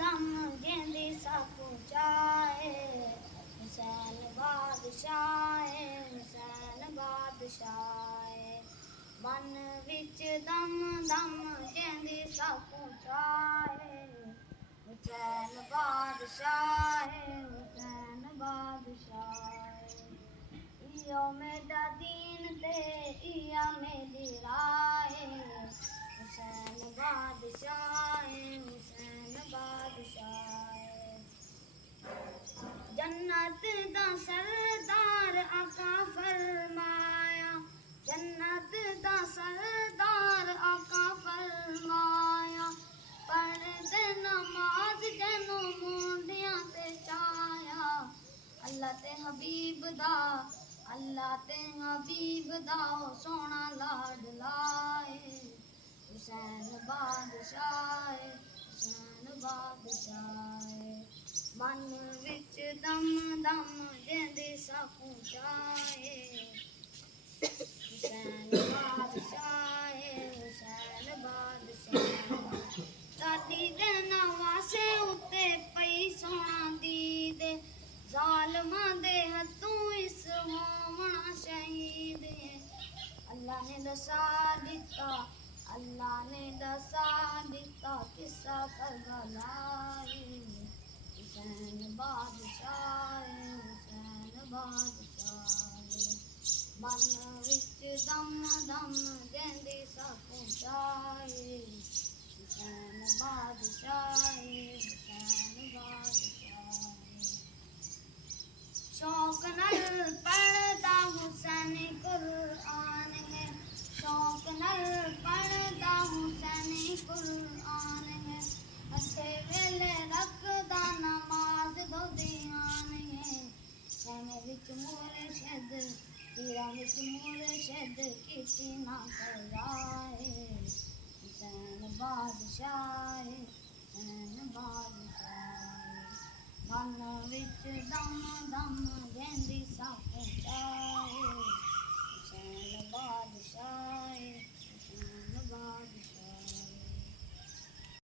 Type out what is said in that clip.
दम जेंदी साकू चाहे हुसैन बादशाह हुसैन बादशाह मन विच दम दम जेंदी साकू चाहे हुसैन बादशाह हुसैन बादशाह इयो मेरा दीन ते इया मेरी राह हुसैन बादशाह हुसैन बादशाह जन्नत दा सरदार आका फरमाया जन्नत दा सरदार आका फरमाया पढ़ दे नमाज जनो मुंडियां ते चाया अल्लाह ते हबीब दा सोना लाडला हुसैन बादशाह हुसैन बादशाह मन विच दम दम जेंदी साकू चाहे हुसैन बादशाह हुसैन बादशाह दादी दे नवासे उत्ते पई सोना दी दे जालमां दे हथों इस होवना शहीद अल्लाह ने दसा दिता किस्सा करबला हुसैन बादशाह हुसैन बादशाह मन विच दम दम जेंदी साकू चाहे हुसैन बादशाह हुसैन बादशाह शौक नल पढ़दा हुसैन कुरान है शौक नल पढ़दा हुसैन कुरान है अच्छे वेले रखदा नमाज दो ध्यान है कहने विच मुर्शिद पीरा विच मुर्शिद किसी ना कराए हुसैन बादशाह हुसैन बादशाह मन विच दम दम